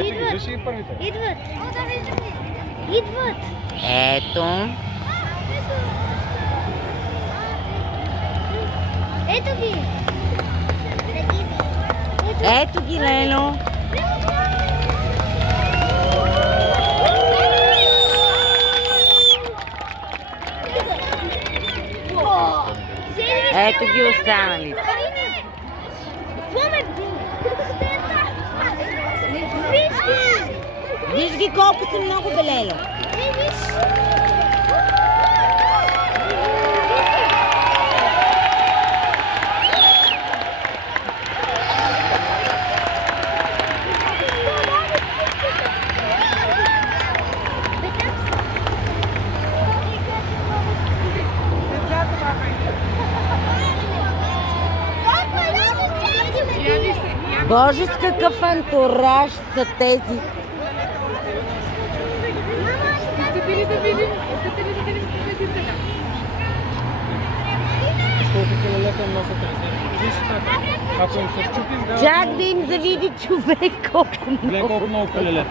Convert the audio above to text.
идват. Виж и първите. Идват. Идват. Ето. Ето ги. Ето ги, Лело. Ето ги останалите. Виж ги колко са много, бе, Лело. Боже, с какъв антураж са тези. Искате ли да видим? Искате ли да видим победителя? Колко колелета носят резерви. Виж така. Ако им се счупим, да... Чак да им завиди човек колко Гледай много. колко много колелета.